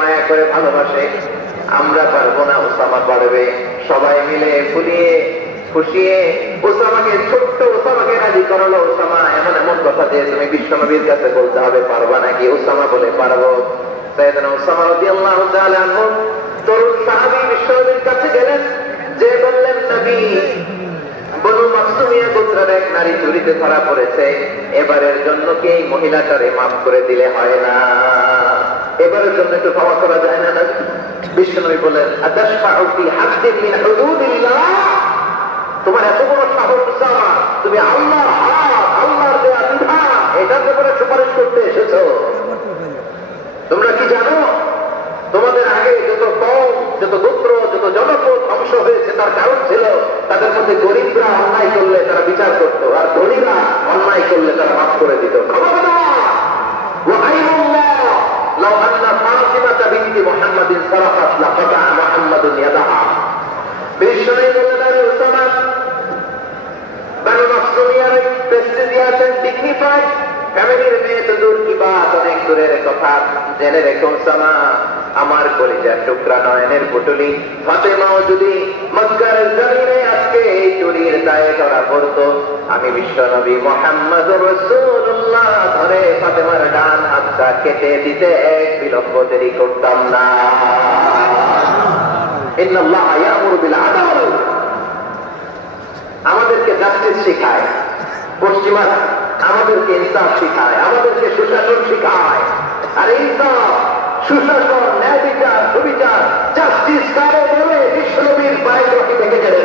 মায়া করে ভালোবাসে। আমরা পারবো না, ওসামা পারবে। সবাই মিলে ফুলিয়ে খুশিয়ে ওসামাকে, ছোট্ট ওসামাকে রাজি করালো। ওসামা এমন এমন কথা দিয়ে তুমি বিশ্বনবীর কাছে বলতে হবে, পারবা নাকি? ওসামা বলে পারবো। সাইয়েদনা ওসামা রাদিয়াল্লাহু তাআলা আনহু তরুণ সাহাবী বিশ্বনবীর কাছে গেলেন, যে বললেন, নবী, বনু মাখজুমিয়া গোত্রের এক নারী চুরিতে ধরা পড়েছে, এবারের জন্য কি এই মহিলাটারে মাফ করে দিলে হয় না? এবারের জন্য একটু ক্ষমা করা যায় না? বিশ্বনবী বলেন, আতাশফাউ ফি হাদ্দিন মিন হুদুদিল্লাহ, তোমার এত বড় সাহস ওসামা, তুমি আল্লাহর হাত, আল্লাহর দেয়া বিধান, এটার ব্যাপারে সুপারিশ করতে এসেছো? তোমরা কি জানো তোমাদের আগে যত কম, যত গোত্র, যত জনপদ ধ্বংস হয়েছে তার কারণ ছিল তাদের মধ্যে গরিবরা অন্যায় করলে তারা বিচার করতো, আর ধনীরা অন্যায় করলে তারা মাফ করে দিত। লাউ আন্না ফাতিমাতা বিনতি মুহাম্মাদিন সারাকাত লাকাতা মুহাম্মাদুন ইয়াদাহা। বিশ্বনবী বললেন, ওসামা, বনু মাখজুমিয়ার প্রেস্টিজি আছেন, ডিগনিফাইড ফ্যামিলির মেয়ে তো দূর কি বাত, অনেক দূরের কথা। জেনে রেখো ওসামা, আমার কলিজার টুকরা নয়নের পুটুলি ফাতেমাও যদি মক্কার জমিনে আজকে এই চুরির দায়ে ধরা পড়তো, আমি বিশ্বনবী মুহাম্মদুর রাসূলুল্লাহ ধরে ফাতেমার ডান হাতটা কেটে দিতে এক বিলম্ব দেরি করতাম না। ইন্নাল্লাহ ইয়ামুরু বিল আদল, আমাদেরকে জাস্টিস শেখায় পশ্চিমারা, আমাদেরকে ইনসাফ শিখায়, আমাদেরকে সুশাসন শিখায়। আর ইনসাফ, সুশাসন, ন্যায় বিচার, সুবিচার, জাস্টিস কারে বলে বিশ্বনবীর বায়োগ্রাফি থেকে গেলে